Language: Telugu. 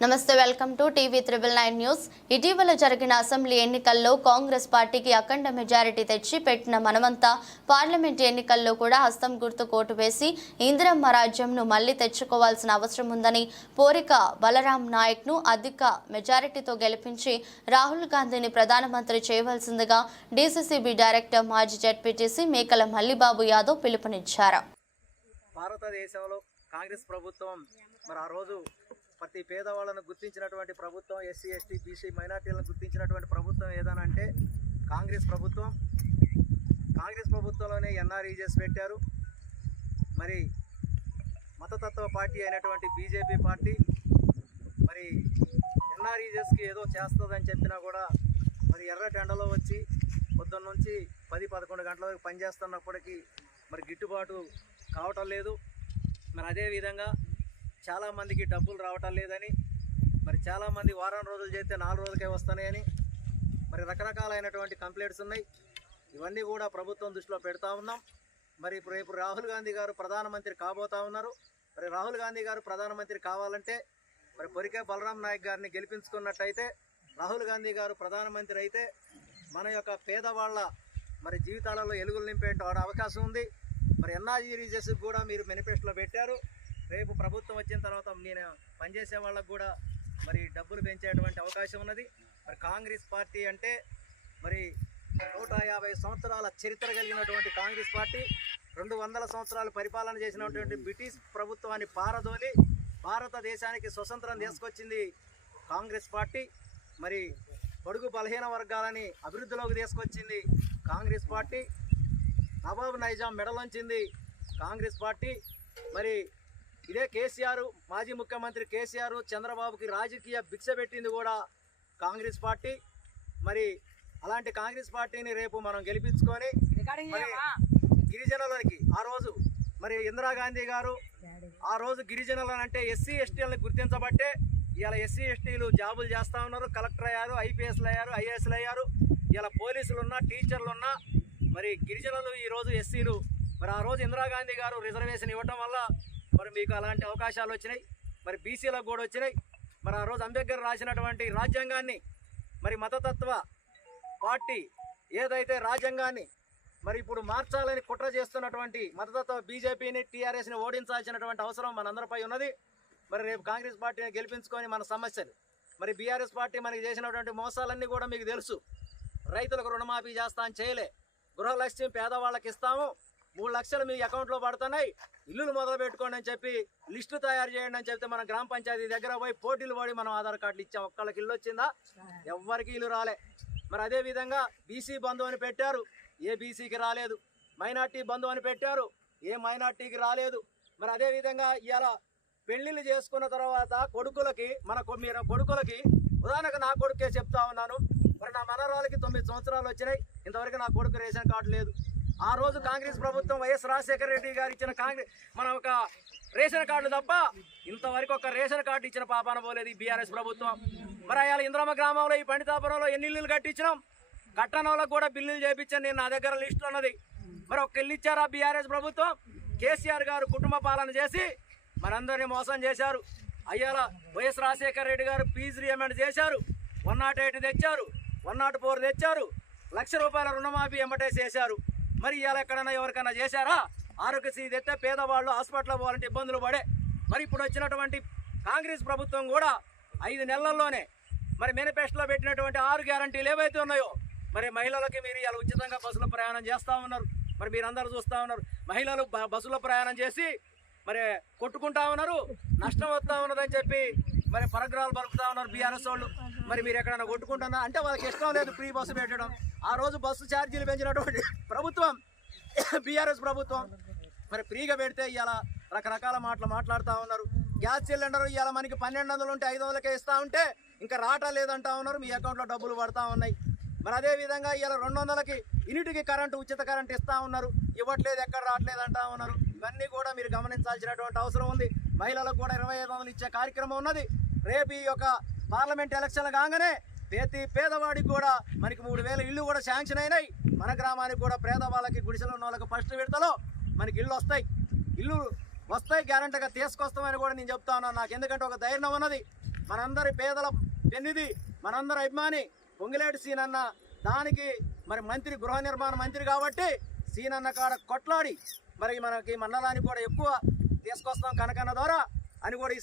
నమస్తే welcome to TV triple nine news. ఇటీవల జరిగిన అసెంబ్లీ ఎన్నికల్లో కాంగ్రెస్ పార్టీకి అఖండ మెజారిటీ తెచ్చి పెట్టిన మనమంతా పార్లమెంట్ ఎన్నికల్లో కూడా హస్తం గుర్తు కోటు వేసి ఇందిరమ్మ రాజ్యంను మళ్ళీ తెచ్చుకోవాల్సిన అవసరం ఉందని పోరిక బలరాం నాయక్ను అధిక మెజారిటీతో గెలిపించి రాహుల్ గాంధీని ప్రధానమంత్రి చేయవలసిందిగా డీసీసీబీ డైరెక్టర్ మాజీ జడ్పీటీసీ మేకల మల్లిబాబు యాదవ్ పిలుపునిచ్చారు. భారతదేశంలో కాంగ్రెస్ ప్రభుత్వం మరి ఆ రోజు ప్రతి పేదవాళ్ళను గుర్తించినటువంటి ప్రభుత్వం ఎస్సీ ఎస్టీ బీసీ మైనార్టీలను గుర్తించినటువంటి ప్రభుత్వం ఏదనంటే కాంగ్రెస్ ప్రభుత్వం. కాంగ్రెస్ ప్రభుత్వంలోనే ఎన్ఆర్ఈజెస్ పెట్టారు. మరి మతతత్వ పార్టీ అయినటువంటి బీజేపీ పార్టీ మరి ఎన్ఆర్ఈజెస్కి ఏదో చేస్తుందని చెప్పినా కూడా మరి ఎర్ర టెండలో వచ్చి పొద్దున్న నుంచి పది పదకొండు గంటల వరకు పనిచేస్తున్నప్పటికీ మరి గిట్టుబాటు కావటం లేదు. మరి అదేవిధంగా చాలామందికి డబ్బులు రావటం లేదని మరి చాలామంది వారం రోజులు చేస్తే నాలుగు రోజులకే వస్తున్నాయని మరి రకరకాలైనటువంటి కంప్లైంట్స్ ఉన్నాయి. ఇవన్నీ కూడా ప్రభుత్వం దృష్టిలో పెడతా ఉన్నాం. మరి ఇప్పుడు రేపు రాహుల్ గాంధీ గారు ప్రధానమంత్రి కాబోతా ఉన్నారు. మరి రాహుల్ గాంధీ గారు ప్రధానమంత్రి కావాలంటే మరి పొరికే బలరాం నాయక్ గారిని గెలిపించుకున్నట్టయితే రాహుల్ గాంధీ గారు ప్రధానమంత్రి అయితే మన యొక్క పేదవాళ్ళ మరి జీవితాలలో ఎలుగులు నింపేట అవకాశం ఉంది. మరి ఎన్ఆర్జీ రీజెస్ కూడా మీరు మేనిఫెస్టోలో పెట్టారు. రేపు ప్రభుత్వం వచ్చిన తర్వాత నేను పనిచేసే వాళ్ళకు కూడా మరి డబ్బులు పెంచేటువంటి అవకాశం ఉన్నది. మరి కాంగ్రెస్ పార్టీ అంటే మరి నూట యాభై సంవత్సరాల చరిత్ర కలిగినటువంటి కాంగ్రెస్ పార్టీ రెండు వందల సంవత్సరాలు పరిపాలన చేసినటువంటి బ్రిటిష్ ప్రభుత్వాన్ని పారదోలి భారతదేశానికి స్వతంత్రం తీసుకొచ్చింది కాంగ్రెస్ పార్టీ. మరి పొడుగు బలహీన వర్గాలని అభివృద్ధిలోకి తీసుకొచ్చింది కాంగ్రెస్ పార్టీ. నవాబ్ నైజాం మెడలంచింది కాంగ్రెస్ పార్టీ. మరి ఇదే కేసీఆర్ మాజీ ముఖ్యమంత్రి కేసీఆర్ చంద్రబాబుకి రాజకీయ భిక్ష పెట్టింది కూడా కాంగ్రెస్ పార్టీ. మరి అలాంటి కాంగ్రెస్ పార్టీని రేపు మనం గెలిపించుకొని గిరిజనులకి ఆ రోజు మరి ఇందిరాగాంధీ గారు ఆ రోజు గిరిజనులను అంటే ఎస్సీ ఎస్టీలను గుర్తించబట్టే ఇవాళ ఎస్సీ ఎస్టీలు జాబులు చేస్తా ఉన్నారు. కలెక్టర్ అయ్యారు ఐపీఎస్లు అయ్యారు ఐఏఎస్లు అయ్యారు. ఇలా పోలీసులు ఉన్నా టీచర్లు ఉన్నా మరి గిరిజనులు ఈ రోజు ఎస్సీలు. మరి ఆ రోజు ఇందిరాగాంధీ గారు రిజర్వేషన్ ఇవ్వటం వల్ల మరి మీకు అలాంటి అవకాశాలు వచ్చినాయి. మరి బీసీలకు కూడా వచ్చినాయి. మరి ఆ రోజు అంబేద్కర్ రాసినటువంటి రాజ్యాంగాన్ని మరి మతతత్వ పార్టీ ఏదైతే రాజ్యాంగాన్ని మరి ఇప్పుడు మార్చాలని కుట్ర చేస్తున్నటువంటి మతతత్వ బీజేపీని టీఆర్ఎస్ని ఓడించాల్సినటువంటి అవసరం మనందరిపై ఉన్నది. మరి రేపు కాంగ్రెస్ పార్టీని గెలిపించుకొని మన సమస్యలు మరి బీఆర్ఎస్ పార్టీ మనకి చేసినటువంటి మోసాలన్నీ కూడా మీకు తెలుసు. రైతులకు రుణమాఫీ చేస్తా అని చేయలే. గృహలక్ష్యం పేదవాళ్ళకి ఇస్తాము. మూడు లక్షలు మీ అకౌంట్లో పడుతున్నాయి. ఇల్లులు మొదలు పెట్టుకోండి అని చెప్పి లిస్టు తయారు చేయండి అని చెప్తే మన గ్రామ పంచాయతీ దగ్గర పోయి పోటీలు పడి మనం ఆధార్ కార్డులు ఇచ్చాం. ఒక్కళ్ళకి ఇల్లు వచ్చిందా? ఎవ్వరికి ఇల్లు రాలే. మరి అదే విధంగా బీసీ బంధు అని పెట్టారు. ఏ బీసీకి రాలేదు. మైనార్టీ బంధు అని పెట్టారు. ఏ మైనార్టీకి రాలేదు. మరి అదే విధంగా పెళ్ళిళ్ళు చేసుకున్న తర్వాత కొడుకులకి మన మీరు కొడుకులకి ఉదాహరణకు నా కొడుకే చెప్తా ఉన్నాను. మరి నా మనరాలకి తొమ్మిది సంవత్సరాలు వచ్చినాయి. ఇంతవరకు నా కొడుకు రేషన్ కార్డు లేదు. ఆ రోజు కాంగ్రెస్ ప్రభుత్వం వైఎస్ రాజశేఖర రెడ్డి గారు ఇచ్చిన కాంగ్రెస్ మన ఒక రేషన్ కార్డు తప్ప ఇంతవరకు ఒక రేషన్ కార్డు ఇచ్చిన పాపాన పోలేదు ఈ బీఆర్ఎస్ ప్రభుత్వం. మరి అయాల ఇంద్రమ్మ గ్రామంలో ఈ పండితాపురంలో ఎన్ని ఇల్లులు కట్టించినాం? కట్టణంలో కూడా బిల్లులు చేయించాను నేను నా దగ్గర లిస్ట్ ఉన్నది. మరి ఒక ఇల్లు ఇచ్చారా బీఆర్ఎస్ ప్రభుత్వం? కేసీఆర్ గారు కుటుంబ పాలన చేసి మనందరినీ మోసం చేశారు. అయ్యాల వైఎస్ రాజశేఖర రెడ్డి గారు ఫీజు రియంబెంట్ చేశారు. వన్ నాట్ ఎయిట్ తెచ్చారు. వన్ నాట్ ఫోర్ తెచ్చారు. లక్ష రూపాయల రుణమాఫీ ఎమ్మటే చేశారు. మరి ఇవాళ ఎక్కడన్నా ఎవరికైనా చేశారా? ఆరోగ్యశ్రీ తెస్తే పేదవాళ్ళు హాస్పిటల్ పోవాలంటే ఇబ్బందులు పడే. మరి ఇప్పుడు వచ్చినటువంటి కాంగ్రెస్ ప్రభుత్వం కూడా ఐదు నెలల్లోనే మరి మేనిఫెస్టోలో పెట్టినటువంటి ఆరు గ్యారంటీలు ఏవైతే ఉన్నాయో మరి మహిళలకి మీరు ఇలా ఉచితంగా బస్సులో ప్రయాణం చేస్తూ ఉన్నారు. మరి మీరందరూ చూస్తూ ఉన్నారు. మహిళలు బస్సులో ప్రయాణం చేసి మరి కొట్టుకుంటా ఉన్నారు. నష్టం వస్తూ ఉన్నదని చెప్పి మరి పరగ్రహాలు పలుకుతా ఉన్నారు బీఆర్ఎస్ వాళ్ళు. మరి మీరు ఎక్కడైనా కొట్టుకుంటున్నా? అంటే వాళ్ళకి ఇష్టం లేదు ఫ్రీ బస్సు పెట్టడం. ఆ రోజు బస్సు ఛార్జీలు పెంచినటువంటి ప్రభుత్వం బీఆర్ఎస్ ప్రభుత్వం మరి ఫ్రీగా పెడితే ఇలా రకరకాల మాటలు మాట్లాడుతూ ఉన్నారు. గ్యాస్ సిలిండర్ ఇవాళ మనకి పన్నెండు వందలు ఉంటే ఐదు వందలకే ఇస్తూ ఉంటే ఇంకా రావటం లేదంటా ఉన్నారు. మీ అకౌంట్లో డబ్బులు పడతా ఉన్నాయి. మరి అదే విధంగా ఇవాళ రెండు వందలకి ఇన్నిటికి కరెంటు ఉచిత కరెంట్ ఇస్తా ఉన్నారు. ఇవ్వట్లేదు ఎక్కడ రావట్లేదు అంటా ఉన్నారు. ఇవన్నీ కూడా మీరు గమనించాల్సినటువంటి అవసరం ఉంది. మహిళలకు కూడా ఇరవై ఐదు వందలు ఇచ్చే కార్యక్రమం ఉన్నది. రేపు ఈ యొక్క పార్లమెంట్ ఎలక్షన్లు కాగానే ప్రతి పేదవాడికి కూడా మనకి మూడు వేల ఇల్లు కూడా శాంక్షన్ అయినాయి. మన గ్రామానికి కూడా పేదవాళ్ళకి గుడిసెలు ఉన్న వాళ్ళకి ఫస్ట్ విడతలో మనకి ఇల్లు వస్తాయి. ఇల్లు వస్తాయి గ్యారంటీగా తీసుకొస్తామని కూడా నేను చెప్తా ఉన్నాను. నాకు ఎందుకంటే ఒక ధైర్యం ఉన్నది. మనందరి పేదల పెన్నిది మనందరి అభిమాని పొంగిలేటి సీనన్న దానికి మరి మంత్రి గృహ నిర్మాణ మంత్రి కాబట్టి సీనన్న కాడ కొట్లాడి మరి మనకి మండలానికి కూడా ఎక్కువ తీసుకొస్తాం కనకన్న ద్వారా అని కూడా ఈ